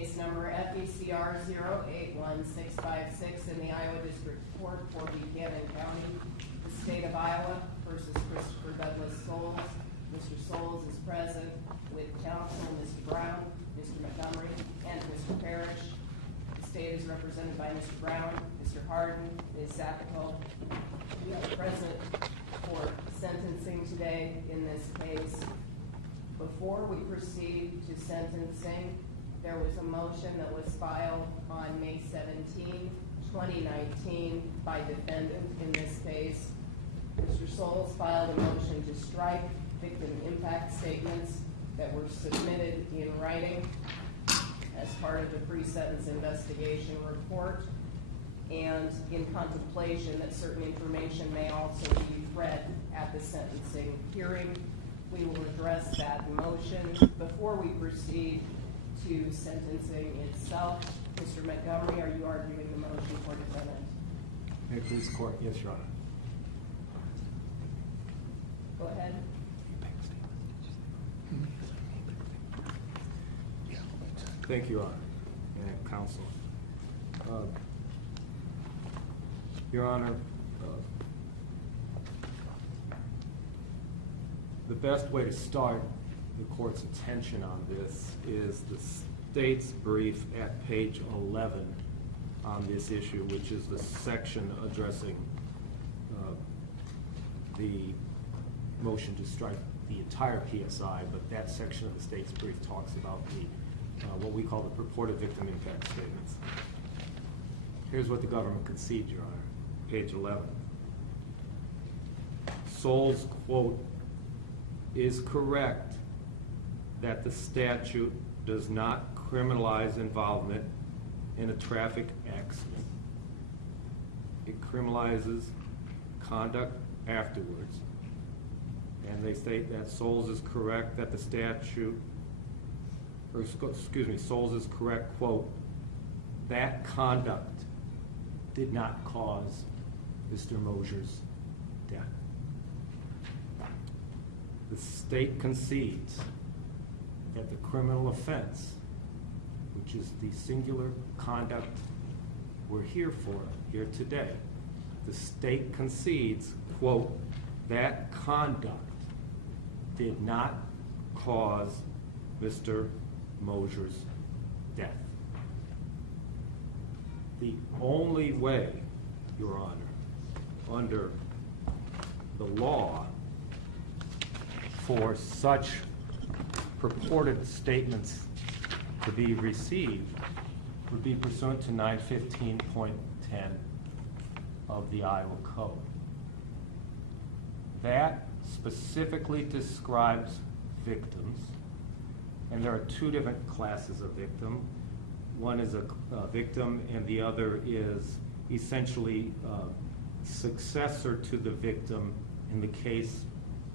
case number FECR 081656 in the Iowa District Court for Buchanan County, the state of Iowa versus Christopher Douglas Souls. Mr. Souls is present with counsel Mr. Brown, Mr. Montgomery, and Mr. Parrish. The state is represented by Mr. Brown, Mr. Harden, Ms. Sapico. We are present for sentencing today in this case. Before we proceed to sentencing, there was a motion that was filed on May 17, 2019 by defendant in this case. Mr. Souls filed a motion to strike victim impact statements that were submitted in writing as part of the pre-sentence investigation report, and in contemplation that certain information may also be read at the sentencing hearing. We will address that motion. Before we proceed to sentencing itself, Mr. Montgomery, are you arguing the motion for defendant? May it please the court? Yes, Your Honor. Go ahead. Thank you, Your Honor, and counsel. Your Honor, the best way to start the court's attention on this is the state's brief at page 11 on this issue, which is the section addressing the motion to strike the entire PSI, but that section of the state's brief talks about the what we call the purported victim impact statements. Here's what the government concedes, Your Honor. Page 11. Souls, quote, is correct that the statute does not criminalize involvement in a traffic accident. It criminalizes conduct afterwards. And they state that Souls is correct that the statute, or excuse me, Souls is correct, quote, that conduct did not cause Mr. Mosier's death. The state concedes that the criminal offense, which is the singular conduct we're here for here today, the state concedes, quote, that conduct did not cause Mr. Mosier's death. The only way, Your Honor, under the law for such purported statements to be received would be pursuant to 915.10 of the Iowa Code. That specifically describes victims, and there are two different classes of victim. One is a victim, and the other is essentially successor to the victim in the case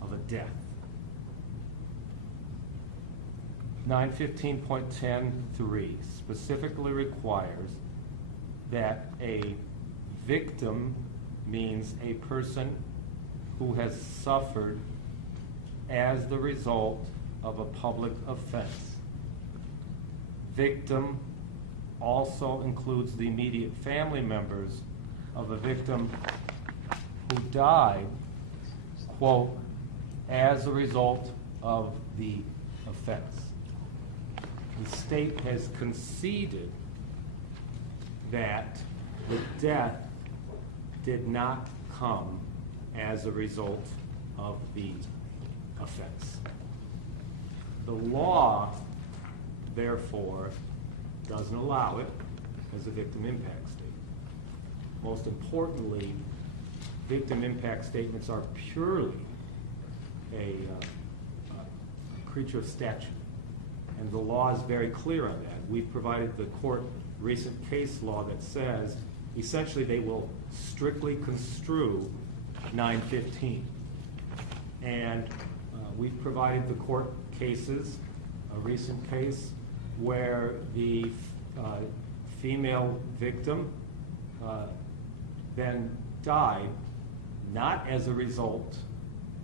of a death. 915.10(3) specifically requires that a victim means a person who has suffered as the result of a public offense. Victim also includes the immediate family members of a victim who died, quote, as a result of the offense. The state has conceded that the death did not come as a result of the offense. The law, therefore, doesn't allow it as a victim impact statement. Most importantly, victim impact statements are purely a creature of statute, and the law is very clear on that. We've provided the court recent case law that says essentially they will strictly construe 915. And we've provided the court cases, a recent case where the female victim then died not as a result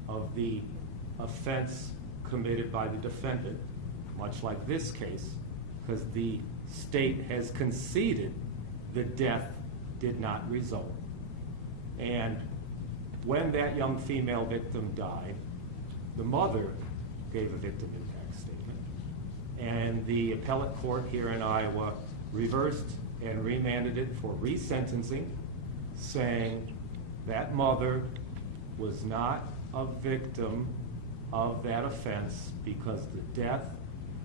of the offense committed by the defendant, much like this case, because the state has conceded the death did not result. And when that young female victim died, the mother gave a victim impact statement, and the appellate court here in Iowa reversed and remanded it for resentencing, saying that mother was not a victim of that offense because the death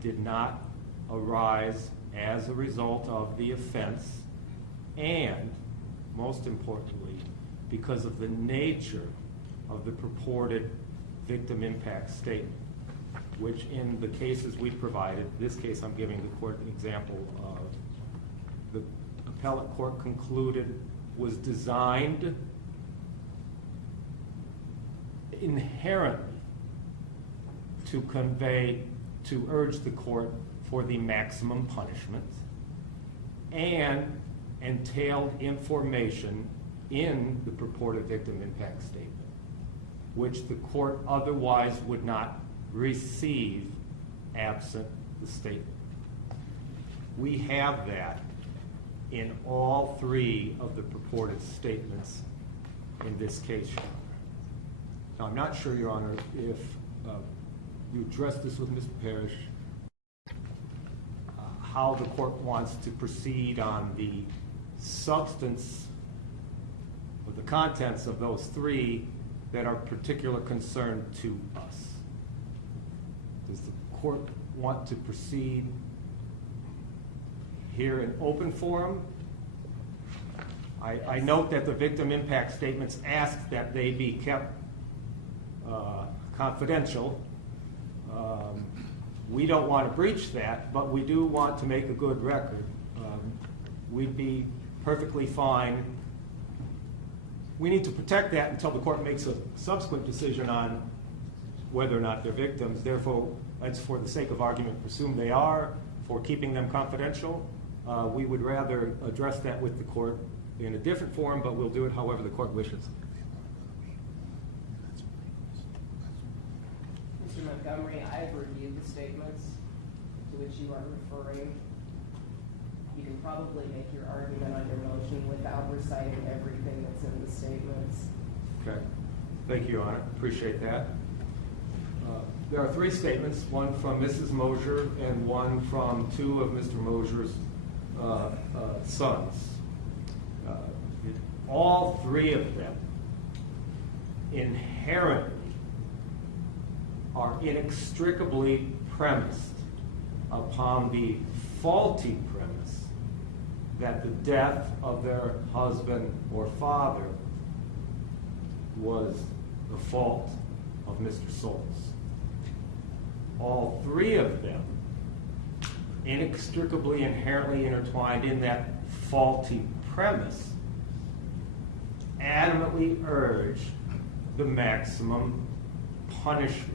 did not arise as a result of the offense, and most importantly, because of the nature of the purported victim impact statement, which in the cases we provided, this case I'm giving the court an example of, the appellate court concluded was designed inherently to convey, to urge the court for the maximum punishment, and entailed information in the purported victim impact statement, which the court otherwise would not receive absent the statement. We have that in all three of the purported statements in this case, Your Honor. Now, I'm not sure, Your Honor, if you addressed this with Mr. Parrish, how the court wants to proceed on the substance or the contents of those three that are particular concern to us. Does the court want to proceed here in open forum? I note that the victim impact statements ask that they be kept confidential. We don't want to breach that, but we do want to make a good record. We'd be perfectly fine. We need to protect that until the court makes a subsequent decision on whether or not they're victims. Therefore, it's for the sake of argument, presume they are, for keeping them confidential. We would rather address that with the court in a different forum, but we'll do it however the court wishes. Mr. Montgomery, I have reviewed the statements to which you are referring. You can probably make your argument on your motion without reciting everything that's in the statements. Okay. Thank you, Your Honor. Appreciate that. There are three statements, one from Mrs. Mosier and one from two of Mr. Mosier's sons. All three of them inherently are inextricably premised upon the faulty premise that the death of their husband or father was the fault of Mr. Souls. All three of them inextricably, inherently intertwined in that faulty premise, adamantly urge the maximum punishment.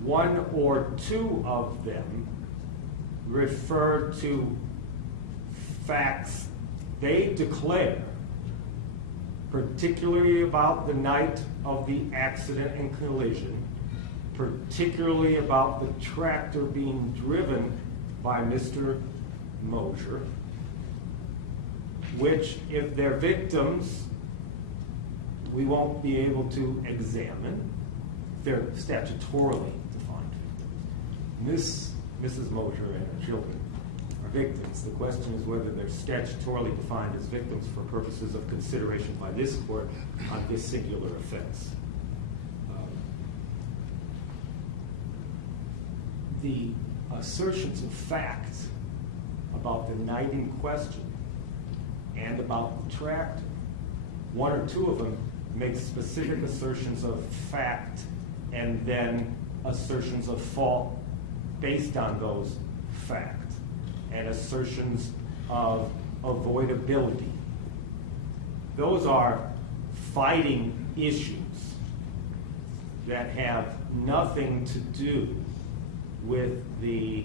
One or two of them refer to facts they declare, particularly about the night of the accident and collision, particularly about the tractor being driven by Mr. Mosier, which, if they're victims, we won't be able to examine. They're statutorily defined. Mrs. Mosier and her children are victims. The question is whether they're statutorily defined as victims for purposes of consideration by this court on this singular offense. The assertions of fact about the night in question and about the tractor, one or two of them make specific assertions of fact and then assertions of fault based on those facts and assertions of avoidability. Those are fighting issues that have nothing to do with the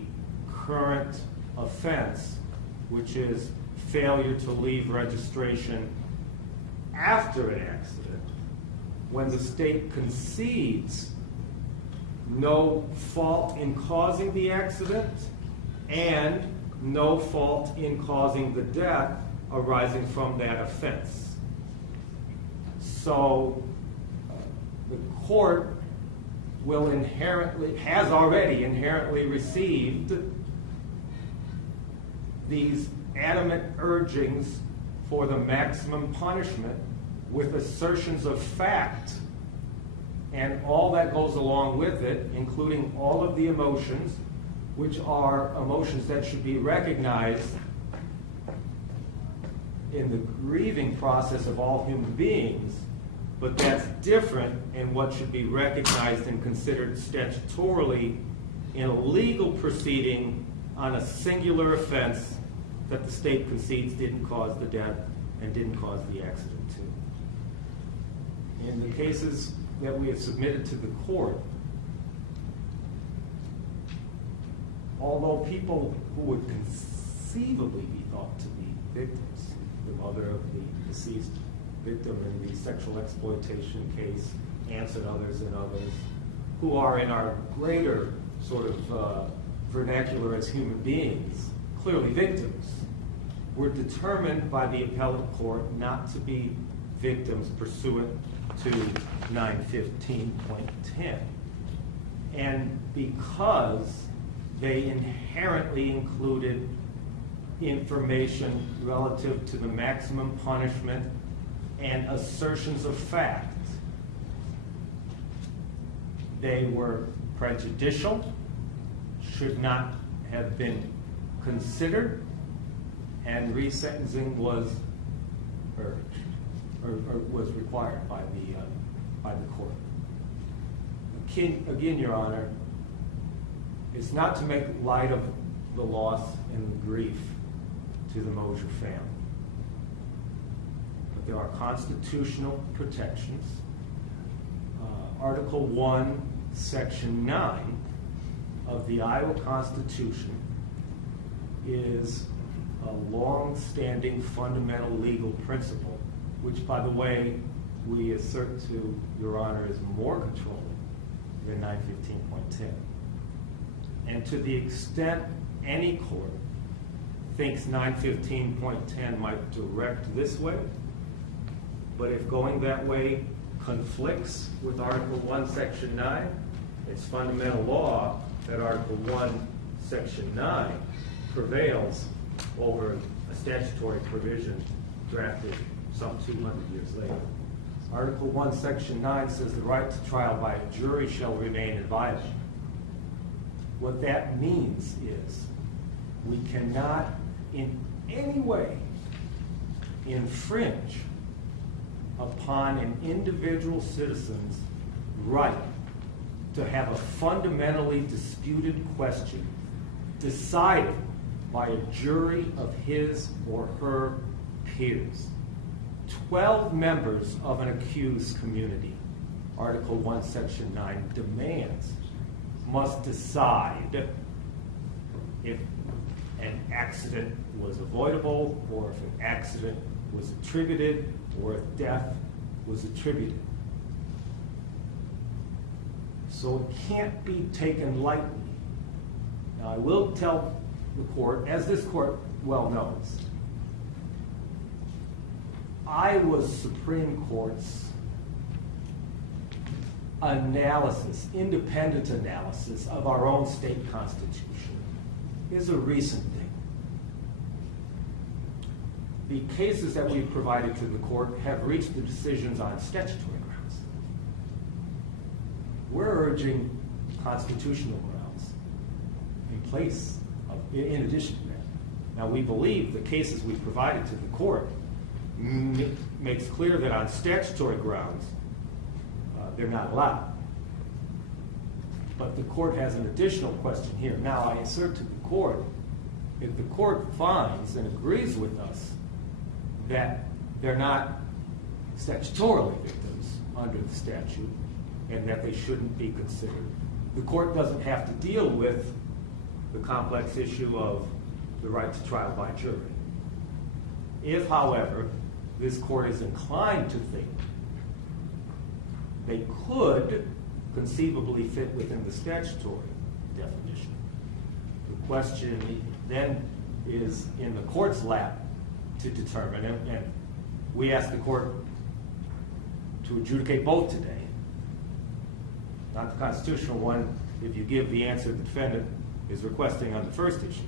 current offense, which is failure to leave registration after an accident, when the state concedes no fault in causing the accident and no fault in causing the death arising from that offense. So the court has already inherently received these adamant urgings for the maximum punishment with assertions of fact and all that goes along with it, including all of the emotions, which are emotions that should be recognized in the grieving process of all human beings, but that's different in what should be recognized and considered statutorily in a legal proceeding on a singular offense that the state concedes didn't cause the death and didn't cause the accident too. In the cases that we have submitted to the court, although people who would conceivably be thought to be victims, the mother of the deceased victim in the sexual exploitation case, aunts and others, who are in our greater sort of vernacular as human beings, clearly victims, were determined by the appellate court not to be victims pursuant to 915.10. And because they inherently included information relative to the maximum punishment and assertions of fact, they were prejudicial, should not have been considered, and resentencing was urged, or was required by the court. Again, Your Honor, it's not to make light of the loss and the grief to the Mosier family, but there are constitutional protections. Article 1, Section 9 of the Iowa Constitution is a long-standing fundamental legal principle, which, by the way, we assert to Your Honor is more controlling than 915.10. And to the extent any court thinks 915.10 might direct this way, but if going that way conflicts with Article 1, Section 9, it's fundamental law that Article 1, Section 9 prevails over a statutory provision drafted some 200 years later. Article 1, Section 9 says the right to trial by a jury shall remain inviolate. What that means is we cannot in any way infringe upon an individual citizen's right to have a fundamentally disputed question decided by a jury of his or her peers. 12 members of an accused community, Article 1, Section 9 demands, must decide if an accident was avoidable, or if an accident was attributed, or if death was attributed. So it can't be taken lightly. Now, I will tell the court, as this court well knows, Iowa's Supreme Court's analysis, independent analysis of our own state constitution is a recent thing. The cases that we've provided to the court have reached the decisions on statutory grounds. We're urging constitutional grounds in addition to that. Now, we believe the cases we've provided to the court makes clear that on statutory grounds, they're not allowed. But the court has an additional question here. Now, I assert to the court, if the court finds and agrees with us that they're not statutorily victims under the statute and that they shouldn't be considered, the court doesn't have to deal with the complex issue of the right to trial by jury. If, however, this court is inclined to think they could conceivably fit within the statutory definition, the question then is in the court's lap to determine, and we ask the court to adjudicate both today. Not the constitutional one, if you give the answer the defendant is requesting on the first issue,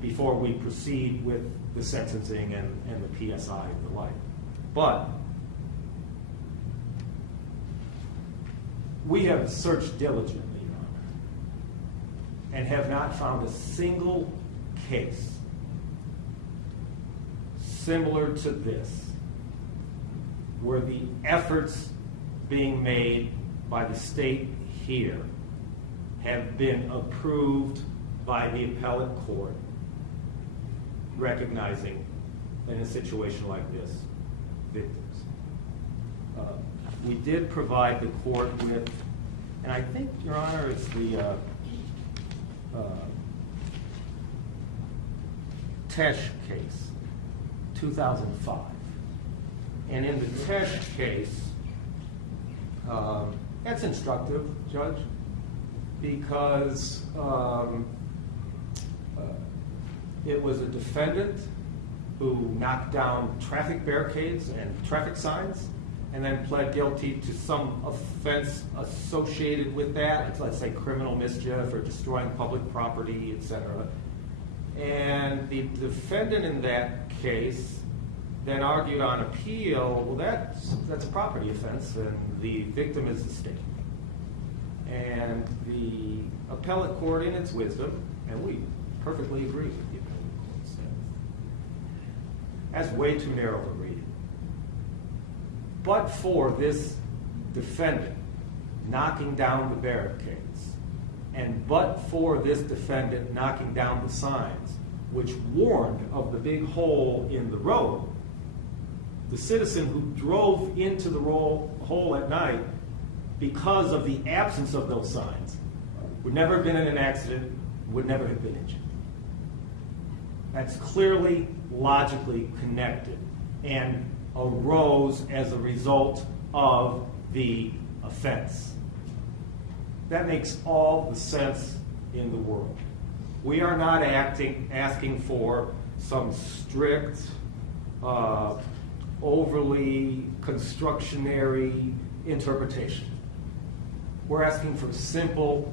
before we proceed with the sentencing and the PSI and the like. But we have searched diligently, Your Honor, and have not found a single case similar to this, where the efforts being made by the state here have been approved by the appellate court, recognizing in a situation like this, victims. We did provide the court with, and I think, Your Honor, it's the Tesh case, 2005. And in the Tesh case, that's instructive, Judge, because it was a defendant who knocked down traffic barricades and traffic signs and then pled guilty to some offense associated with that, let's say criminal mischief or destroying public property, etc. And the defendant in that case then argued on appeal, well, that's a property offense, and the victim is the state. And the appellate court, in its wisdom, and we perfectly agree with the appellate court, said that's way too narrow a reading. But for this defendant knocking down the barricades, and but for this defendant knocking down the signs, which warned of the big hole in the road, the citizen who drove into the hole at night, because of the absence of those signs, would never have been in an accident, would never have been injured. That's clearly logically connected and arose as a result of the offense. That makes all the sense in the world. We are not asking for some strict, overly constructionary interpretation. We're asking for a simple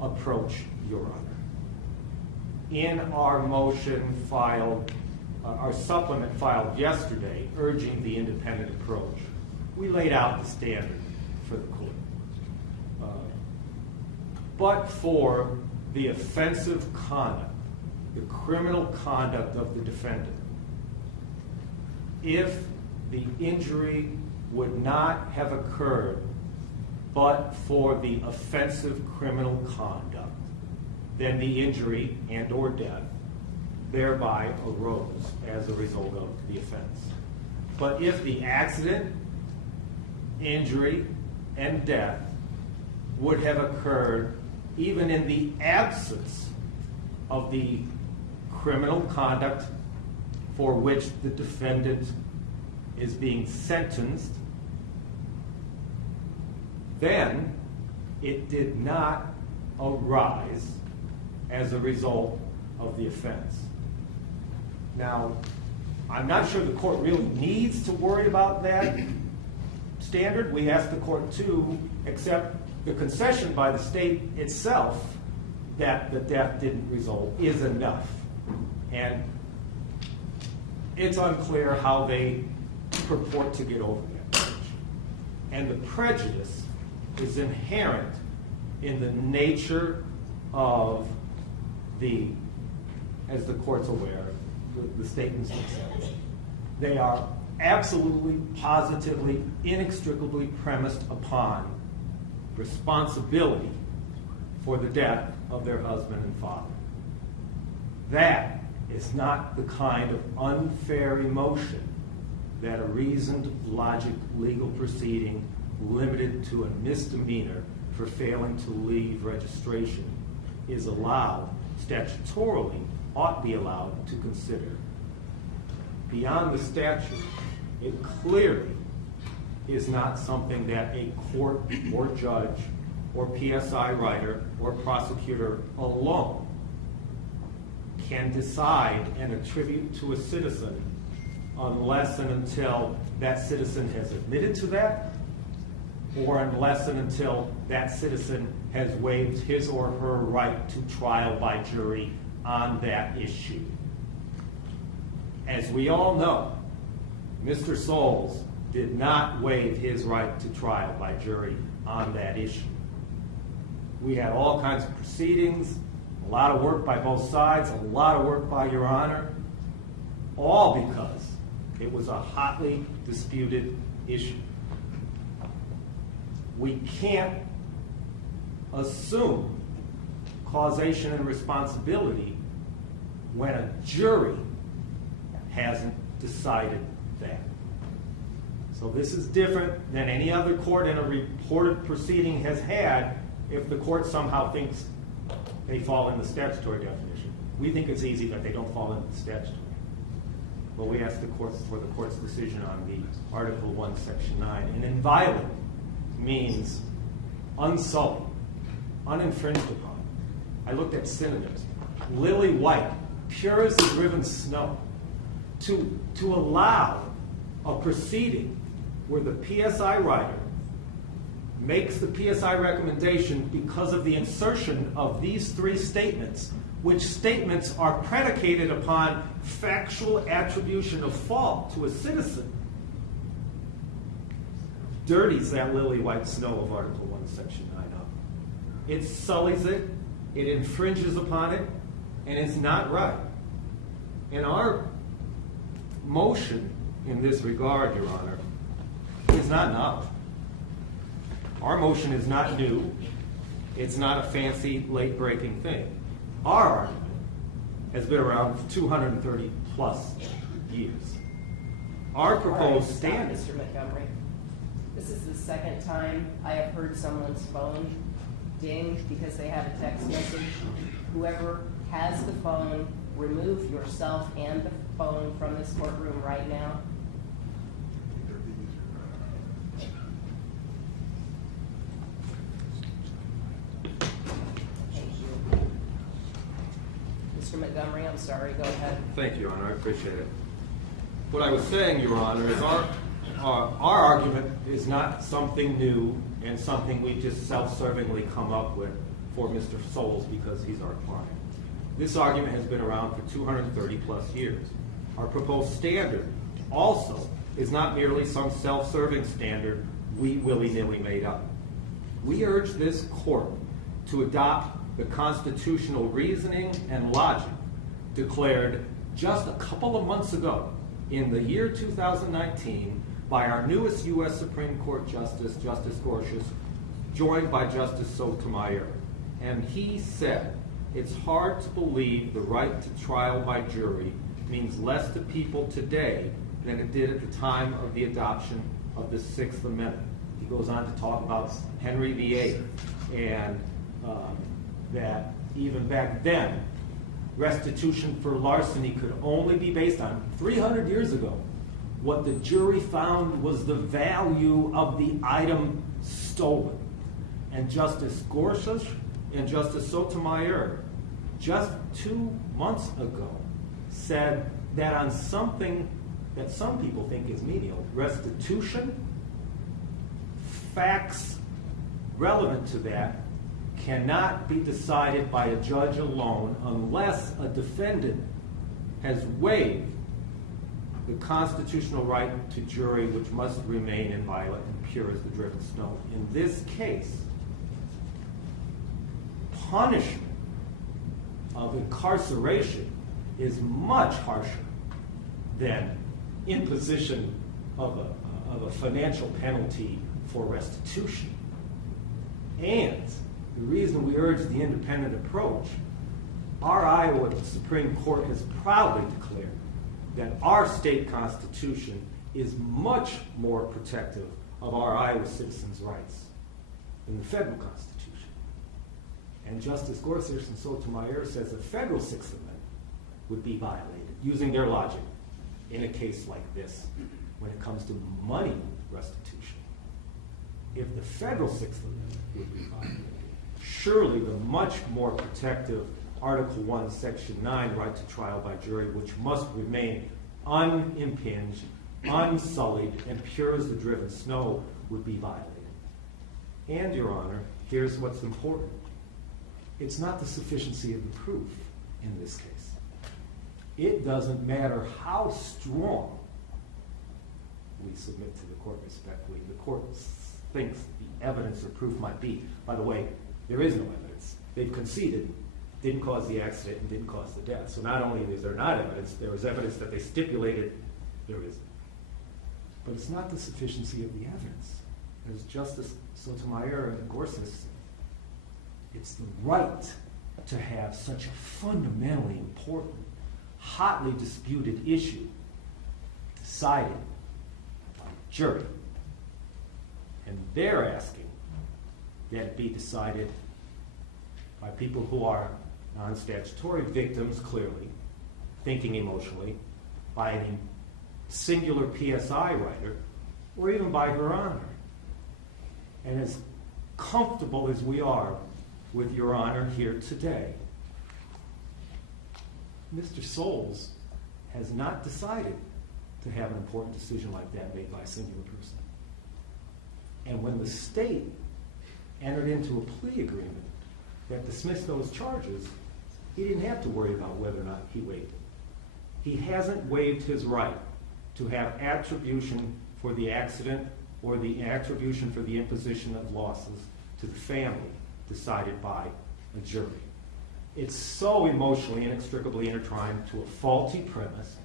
approach, Your Honor. In our motion filed, our supplement filed yesterday, urging the independent approach, we laid out the standard for the court. But for the offensive conduct, the criminal conduct of the defendant, if the injury would not have occurred but for the offensive criminal conduct, then the injury and or death thereby arose as a result of the offense. But if the accident, injury, and death would have occurred even in the absence of the criminal conduct for which the defendant is being sentenced, then it did not arise as a result of the offense. Now, I'm not sure the court really needs to worry about that standard. We asked the court to accept the concession by the state itself that the death didn't result is enough. And it's unclear how they purport to get over that. And the prejudice is inherent in the nature of the, as the court's aware, the statements themselves. They are absolutely, positively, inextricably premised upon responsibility for the death of their husband and father. That is not the kind of unfair emotion that a reasoned, logic, legal proceeding limited to a misdemeanor for failing to leave registration is allowed, statutorily ought be allowed to consider. Beyond the statute, it clearly is not something that a court or judge or PSI writer or prosecutor alone can decide and attribute to a citizen unless and until that citizen has admitted to that, or unless and until that citizen has waived his or her right to trial by jury on that issue. As we all know, Mr. Souls did not waive his right to trial by jury on that issue. We had all kinds of proceedings, a lot of work by both sides, a lot of work by Your Honor, all because it was a hotly disputed issue. We can't assume causation and responsibility when a jury hasn't decided that. So this is different than any other court in a reported proceeding has had if the court somehow thinks they fall in the statutory definition. We think it's easy that they don't fall into the statutory. But we ask the court for the court's decision on the Article 1, Section 9. And inviolate means unsullied, uninfringed upon. I looked at synonyms. Lily white, pure as the driven snow. To allow a proceeding where the PSI writer makes the PSI recommendation because of the insertion of these three statements, which statements are predicated upon factual attribution of fault to a citizen, dirties that lily white snow of Article 1, Section 9 up. It sullies it, it infringes upon it, and it's not right. And our motion in this regard, Your Honor, is not novel. Our motion is not new. It's not a fancy, late-breaking thing. Our argument has been around for 230 plus years. Our proposed standard. Mr. Montgomery, this is the second time I have heard someone's phone ding because they had a text message. Whoever has the phone, remove yourself and the phone from this courtroom right now. Thank you. Mr. Montgomery, I'm sorry, go ahead. Thank you, Your Honor, I appreciate it. What I was saying, Your Honor, is our argument is not something new and something we just self-servingly come up with for Mr. Souls because he's our client. This argument has been around for 230 plus years. Our proposed standard also is not merely some self-serving standard we willy-nilly made up. We urge this court to adopt the constitutional reasoning and logic declared just a couple of months ago in the year 2019 by our newest U.S. Supreme Court Justice, Justice Gorsuch, joined by Justice Sotomayor. And he said, it's hard to believe the right to trial by jury means less to people today than it did at the time of the adoption of the Sixth Amendment. He goes on to talk about Henry VIII and that even back then, restitution for larceny could only be based on 300 years ago. What the jury found was the value of the item stolen. And Justice Gorsuch and Justice Sotomayor, just 2 months ago, said that on something that some people think is menial, restitution, facts relevant to that cannot be decided by a judge alone unless a defendant has waived the constitutional right to jury, which must remain inviolate and pure as the driven snow. In this case, punishment of incarceration is much harsher than imposition of a financial penalty for restitution. And the reason we urge the independent approach, our Iowa Supreme Court has proudly declared that our state constitution is much more protective of our Iowa citizens' rights than the federal constitution. And Justice Gorsuch and Sotomayor says the federal Sixth Amendment would be violated, using their logic, in a case like this, when it comes to money restitution. if the federal Sixth Amendment would be violated, surely the much more protective Article 1, Section 9, right to trial by jury, which must remain unimpinged, unsullied, and pure as the driven snow, would be violated. And, Your Honor, here's what's important. It's not the sufficiency of the proof in this case. It doesn't matter how strong we submit to the court respectfully. The court thinks the evidence or proof might be. By the way, there is no evidence. They've conceded, didn't cause the accident and didn't cause the death. So not only is there not evidence, there is evidence that they stipulated there isn't. But it's not the sufficiency of the evidence. As Justice Sotomayor and Gorsuch said, it's the right to have such a fundamentally important, hotly disputed issue decided by a jury. And they're asking that it be decided by people who are non-statutory victims, clearly, thinking emotionally, by a singular PSI writer, or even by Her Honor. And as comfortable as we are with Your Honor here today, Mr. Souls has not decided to have an important decision like that made by a singular person. And when the state entered into a plea agreement that dismissed those charges, he didn't have to worry about whether or not he waived it. He hasn't waived his right to have attribution for the accident or the attribution for the imposition of losses to the family decided by a jury. It's so emotionally inextricably intertwined to a faulty premise.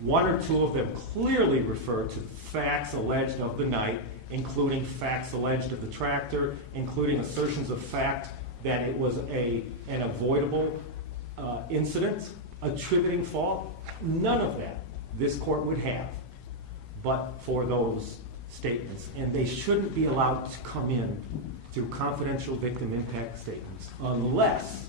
One or two of them clearly refer to facts alleged of the night, including facts alleged of the tractor, including assertions of fact that it was an avoidable incident, attributing fault. None of that this court would have but for those statements. And they shouldn't be allowed to come in through confidential victim impact statements unless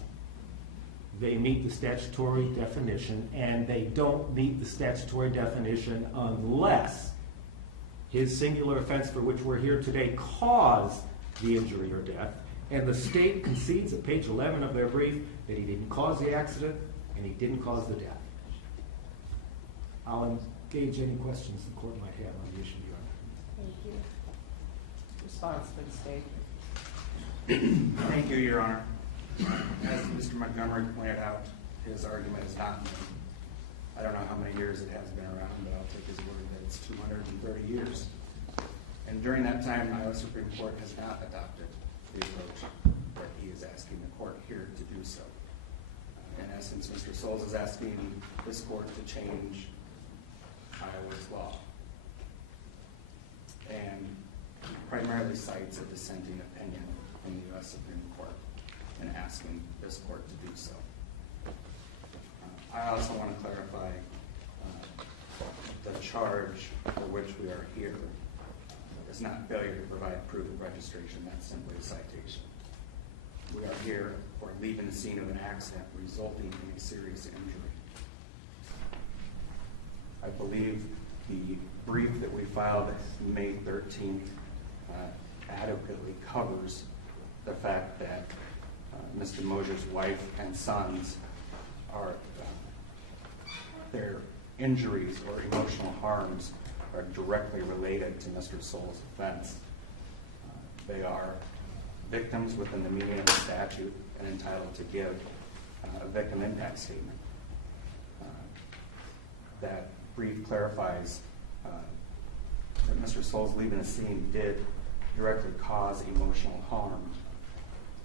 they meet the statutory definition, and they don't meet the statutory definition unless his singular offense for which we're here today caused the injury or death. And the state concedes at page 11 of their brief that he didn't cause the accident and he didn't cause the death. I'll engage any questions the court might have on the issue, Your Honor. Thank you. Response to the state. Thank you, Your Honor. As Mr. Montgomery pointed out, his argument is not new. I don't know how many years it has been around, but I'll take his word that it's 230 years. And during that time, Iowa Supreme Court has not adopted the approach that he is asking the court here to do so. In essence, Mr. Souls is asking this court to change Iowa's law, and primarily cites a dissenting opinion from the U.S. Supreme Court and asking this court to do so. I also want to clarify the charge for which we are here is not failure to provide proof of registration. That's simply a citation. We are here for leaving the scene of an accident resulting in a serious injury. I believe the brief that we filed May 13th adequately covers the fact that Mr. Mosier's wife and sons are, their injuries or emotional harms are directly related to Mr. Souls' offense. They are victims within the meaning of the statute and entitled to give a victim impact statement. That brief clarifies that Mr. Souls leaving the scene did directly cause emotional harm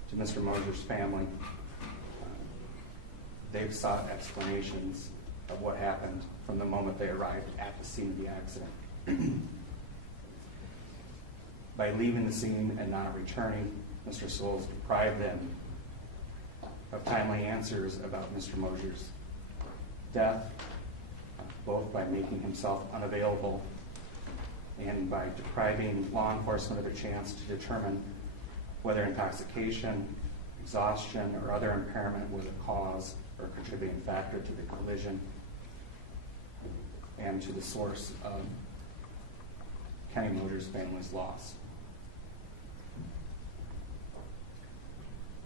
to Mr. Mosier's family. They've sought explanations of what happened from the moment they arrived at the scene of the accident. By leaving the scene and not returning, Mr. Souls deprived them of timely answers about Mr. Mosier's death, both by making himself unavailable and by depriving law enforcement of a chance to determine whether intoxication, exhaustion, or other impairment was a cause or contributing factor to the collision and to the source of Kenny Mosier's family's loss.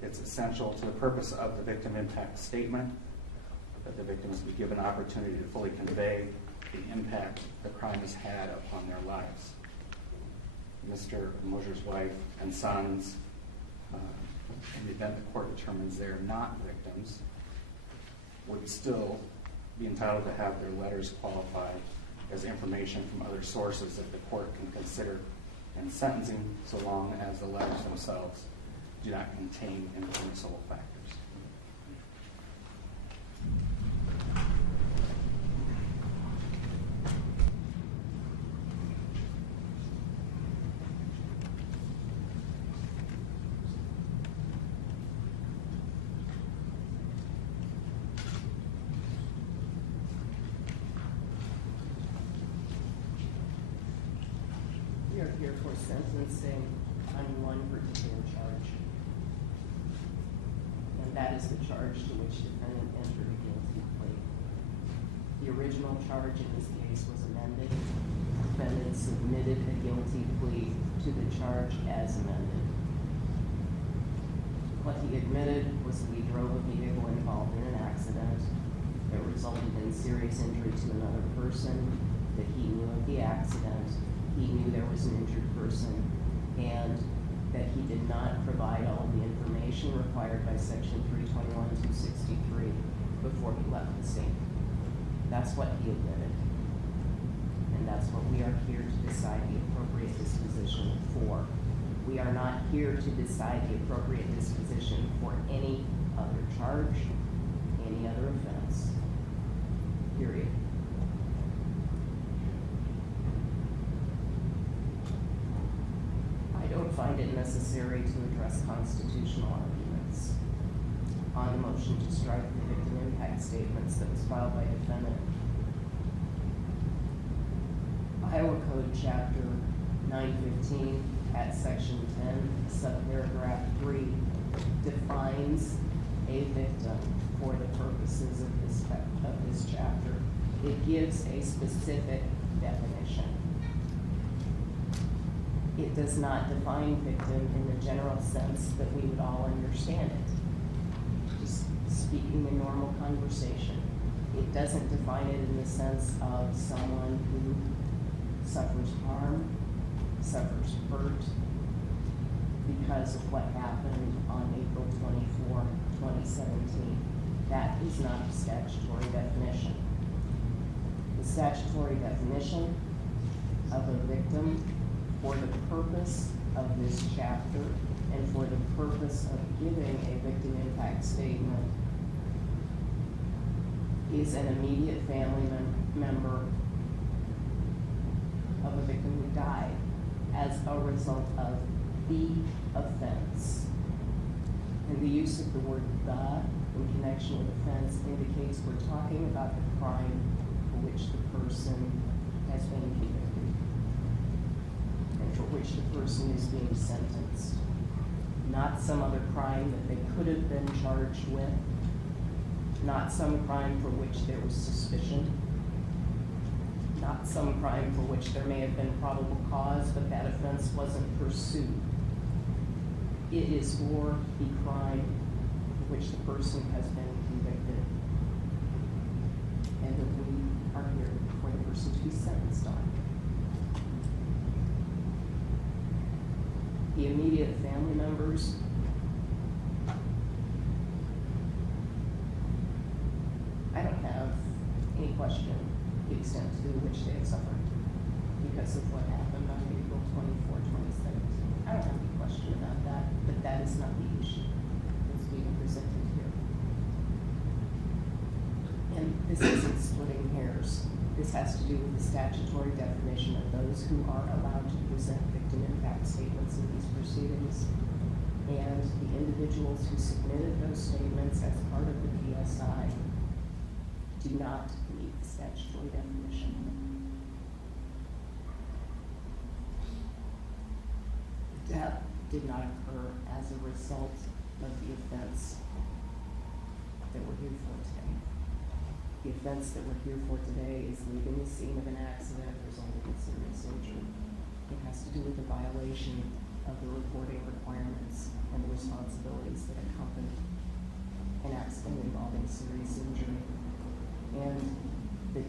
it's essential to the purpose of the victim impact statement that the victims be given opportunity to fully convey the impact the crime has had upon their lives. Mr. Mosier's wife and sons, in the event the court determines they're not victims, would still be entitled to have their letters qualified as information from other sources that the court can consider in sentencing, so long as the letters themselves do not contain impermissible factors. We are here for sentencing on one particular charge. And that is the charge to which defendant entered a guilty plea. The original charge in this case was amended. Defendant submitted a guilty plea to the charge as amended. What he admitted was that he drove a vehicle involved in an accident that resulted in serious injury to another person, that he knew of the accident, he knew there was an injured person, and that he did not provide all the information required by section 321-263 before he left the scene. That's what he admitted. And that's what we are here to decide the appropriate disposition for. We are not here to decide the appropriate disposition for any other charge, any other offense. Period. I don't find it necessary to address constitutional arguments on the motion to strike the victim impact statements that was filed by defendant. Iowa Code Chapter 915 at Section 10, subparagraph 3, defines a victim for the purposes of this chapter. It gives a specific definition. It does not define victim in the general sense that we would all understand it. Just speaking in normal conversation. It doesn't define it in the sense of someone who suffers harm, suffers hurt because of what happened on April 24, 2017. That is not a statutory definition. The statutory definition of a victim for the purpose of this chapter and for the purpose of giving a victim impact statement is an immediate family member of a victim who died as a result of the offense. And the use of the word "the" in connection with offense indicates we're talking about the crime for which the person has been convicted and for which the person is being sentenced. Not some other crime that they could have been charged with, not some crime for which there was suspicion, not some crime for which there may have been probable cause, but that offense wasn't pursued. It is for the crime for which the person has been convicted, and that we are here for the person to be sentenced on. The immediate family members I don't have any question the extent to which they have suffered because of what happened on April 24, 2017. I don't have any question about that, but that is not the issue that's being presented here. And this isn't splitting hairs. This has to do with the statutory definition of those who are allowed to present victim impact statements in these proceedings, and the individuals who submitted those statements as part of the PSI do not meet the statutory definition. Death did not occur as a result of the offense that we're here for today. The offense that we're here for today is leaving the scene of an accident resulting in serious injury. It has to do with the violation of the reporting requirements and the responsibilities that accompany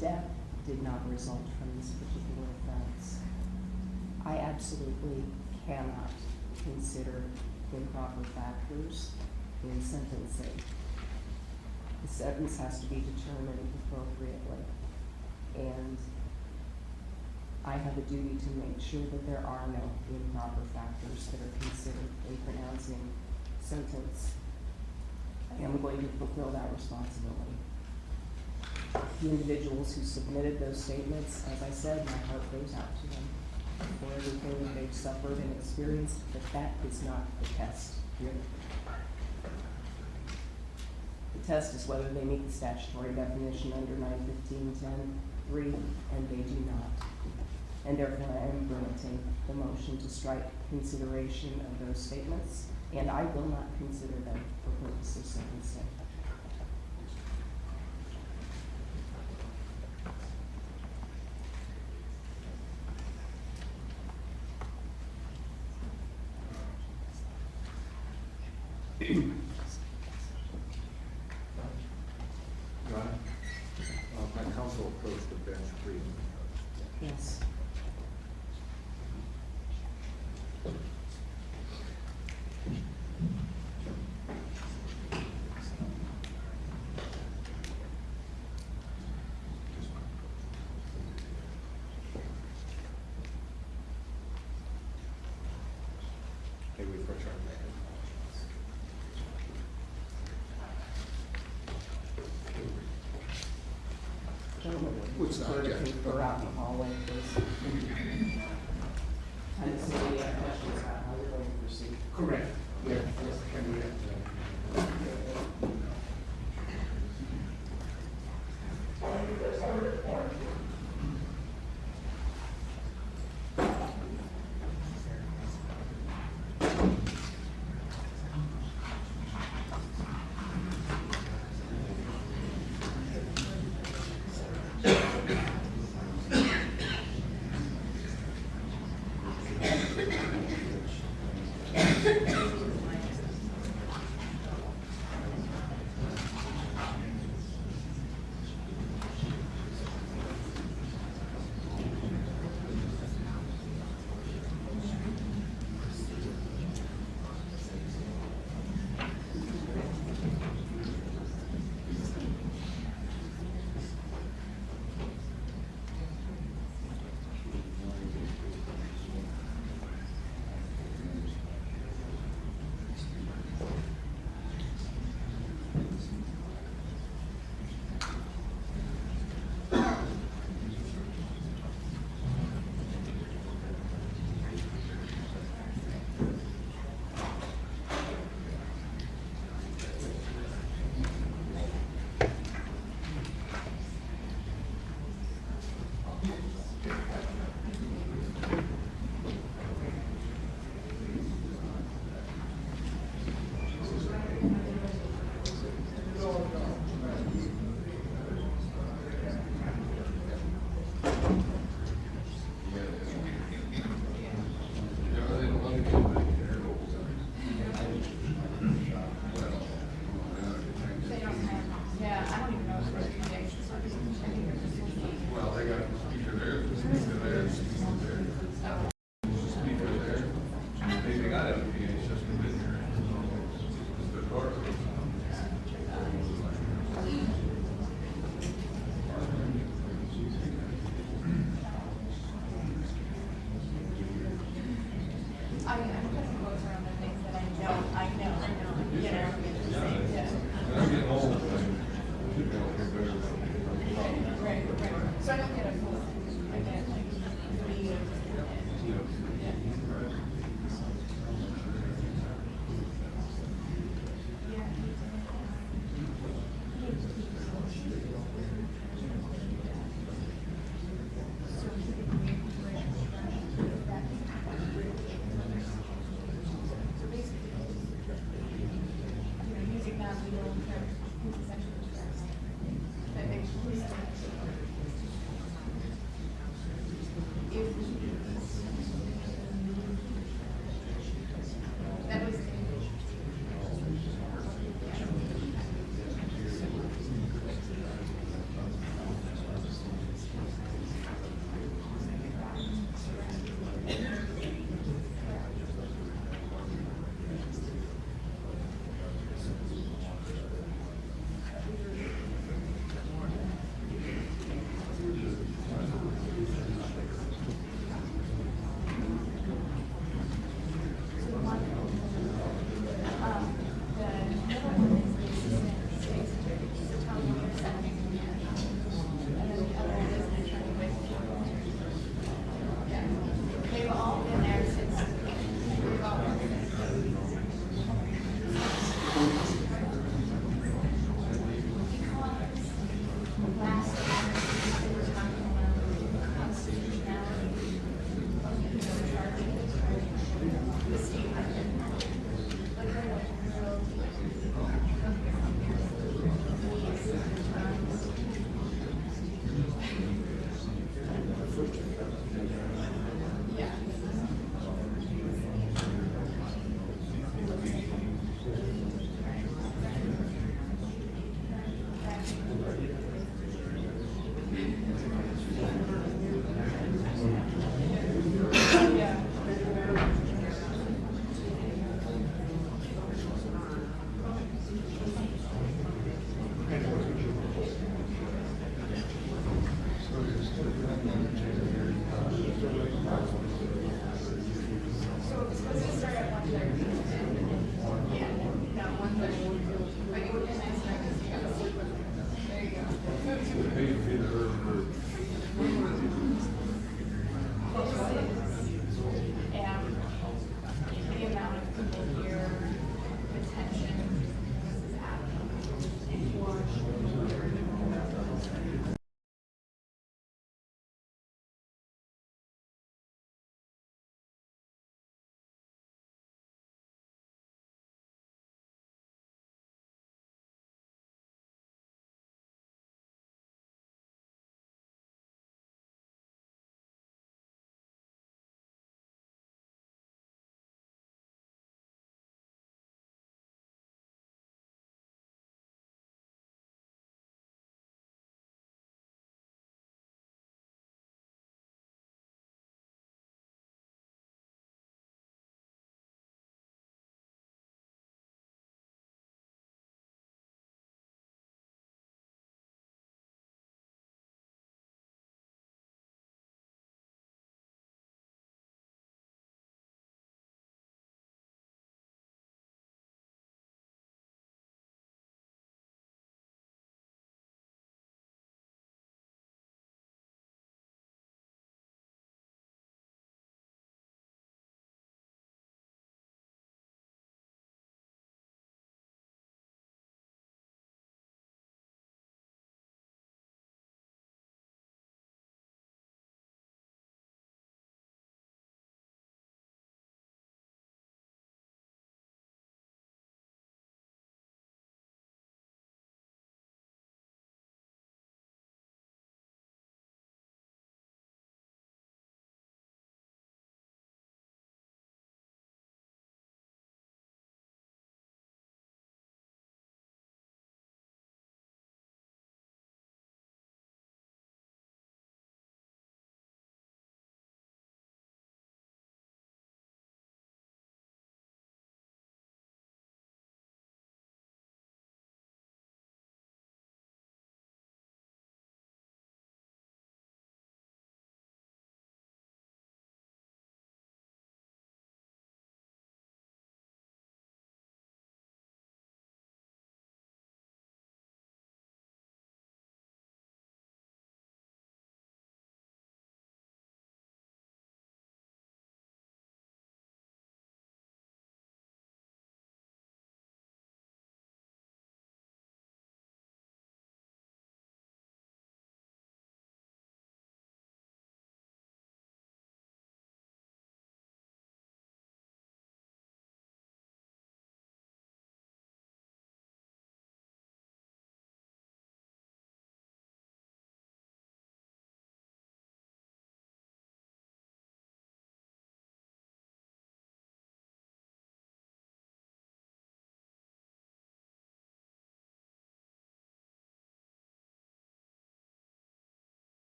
death did not result from this particular offense. I absolutely cannot consider improper factors in sentencing. The sentence has to be determined appropriately. And I have a duty to make sure that there are no improper factors that are considered in pronouncing sentence. I am going to fulfill that responsibility. The individuals who submitted those statements, as I said, my heart goes out to them for everything that they've suffered and experienced, but that is not the test here. The test is whether they meet the statutory definition under 915.10.3, and they do not. And therefore, I am granting the motion to strike consideration of those statements, and I will not consider them for purposes of sentencing. My counsel approached the bench brief. Yes. Maybe we refresh our memory. Gentlemen, Which side, prefer to Jack? confer out in the hallway, please. Kind of somebody have questions about how we're going to proceed. Correct. Yeah. Can we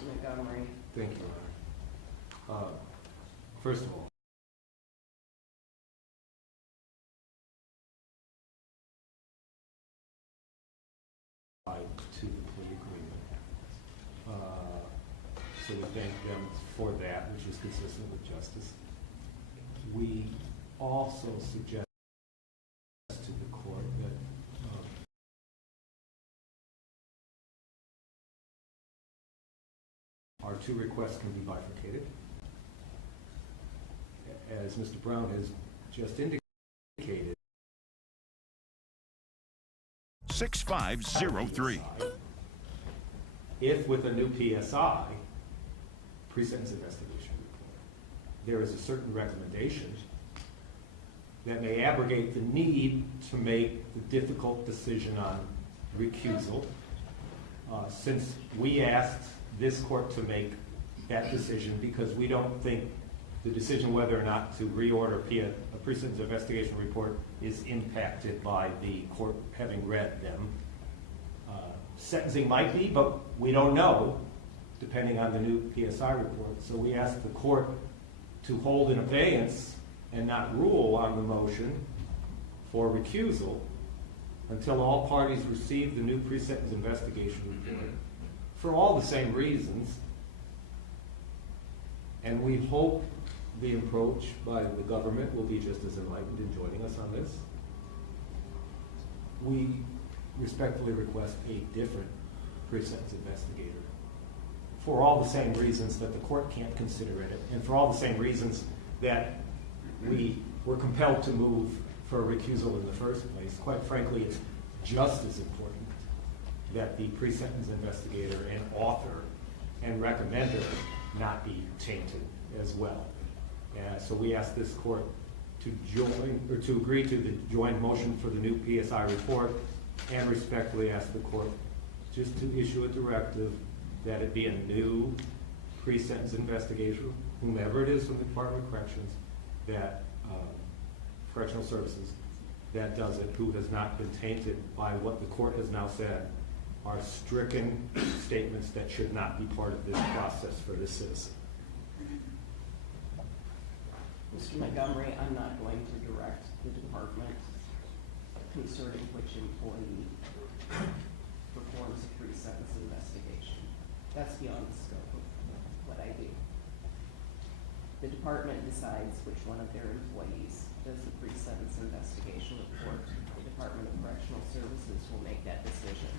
Mr. Montgomery. Thank you, Your Honor. First of all, to the plea agreement. So we thank them for that, which is consistent with justice. We also suggest to the court that our two requests can be bifurcated. As Mr. Brown has just indicated, 6503. if with a new PSI, pre-sentence investigation report, there is a certain recommendation that may abrogate the need to make the difficult decision on recusal, since we asked this court to make that decision because we don't think the decision whether or not to reorder a pre-sentence investigation report is impacted by the court having read them. Sentencing might be, but we don't know, depending on the new PSI report. So we asked the court to hold in abeyance and not rule on the motion for recusal until all parties receive the new pre-sentence investigation report for all the same reasons. And we hope the approach by the government will be just as enlightened in joining us on this. We respectfully request a different pre-sentence investigator for all the same reasons that the court can't consider it, and for all the same reasons that we were compelled to move for a recusal in the first place. Quite frankly, it's just as important that the pre-sentence investigator and author and recommender not be tainted as well. So we ask this court to join, or to agree to the joint motion for the new PSI report, and respectfully ask the court just to issue a directive that it be a new pre-sentence investigation, whomever it is from the Department of Corrections, that Correctional Services, that does it, who has not been tainted by what the court has now said are stricken statements that should not be part of this process for this citizen. Mr. Montgomery, I'm not going to direct the department concerning which employee performs a pre-sentence investigation. That's beyond the scope of what I do. The department decides which one of their employees does the pre-sentence investigation report. The Department of Correctional Services will make that decision.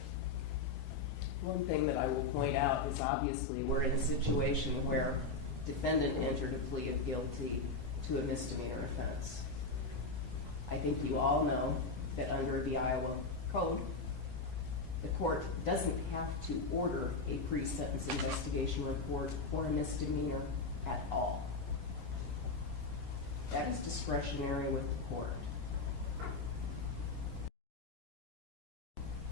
One thing that I will point out is obviously we're in a situation where defendant entered a plea of guilty to a misdemeanor offense. I think you all know that under the Iowa Code, the court doesn't have to order a pre-sentence investigation report for a misdemeanor at all. That is discretionary with the court.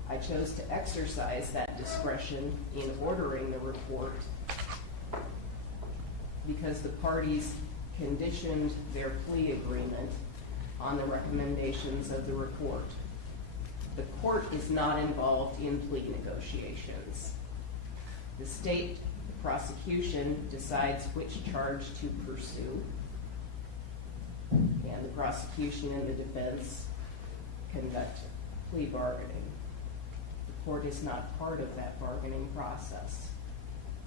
I chose to exercise that discretion in ordering the report because the parties conditioned their plea agreement on the recommendations of the report. The court is not involved in plea negotiations. The state, the prosecution, decides which charge to pursue, and the prosecution and the defense conduct plea bargaining. The court is not part of that bargaining process.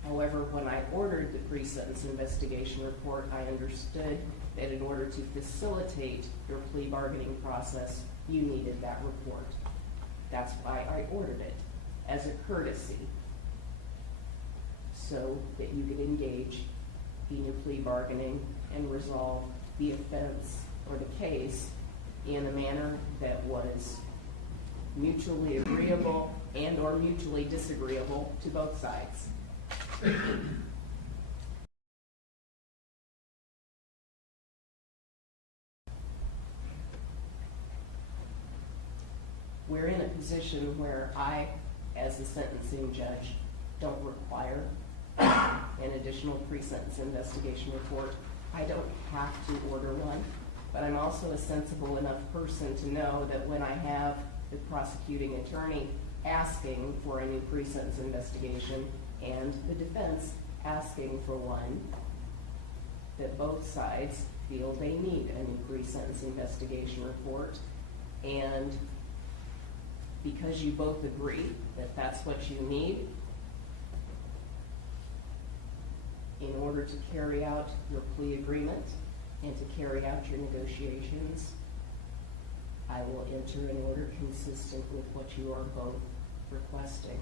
However, when I ordered the pre-sentence investigation report, I understood that in order to facilitate your plea bargaining process, you needed that report. That's why I ordered it, as a courtesy, so that you could engage in your plea bargaining and resolve the offense or the case in a manner that was mutually agreeable and or mutually disagreeable to both sides. We're in a position where I, as the sentencing judge, don't require an additional pre-sentence investigation report. I don't have to order one, but I'm also a sensible enough person to know that when I have the prosecuting attorney asking for a new pre-sentence investigation, and the defense asking for one that both sides feel they need a new pre-sentence investigation report. And because you both agree that that's what you need in order to carry out your plea agreement and to carry out your negotiations, I will enter an order consistent with what you are both requesting.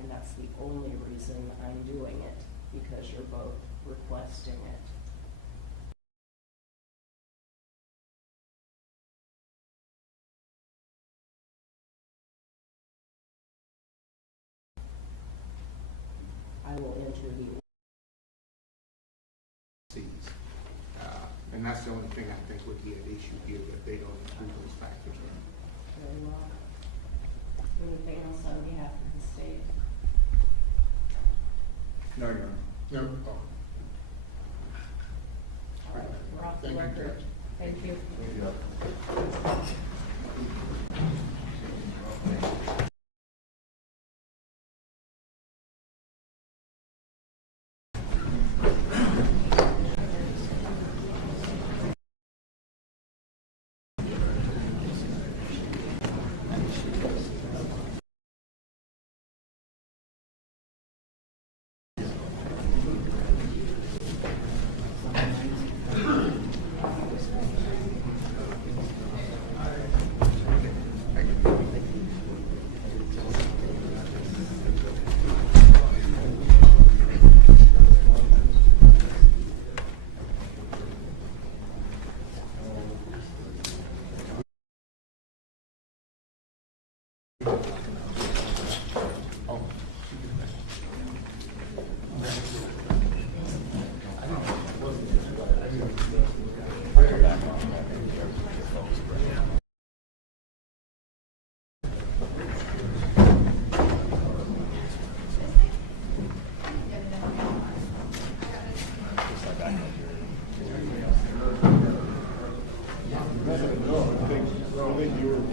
And that's the only reason I'm doing it, because you're both requesting it. I will enter the Seats. And that's the only thing I think would be an issue here, that they don't include those factors in. very well. Anything else on behalf of the state? No, Your Honor. No. All right, we're off the Thank you, record. Judge. Thank you. No, I think you were.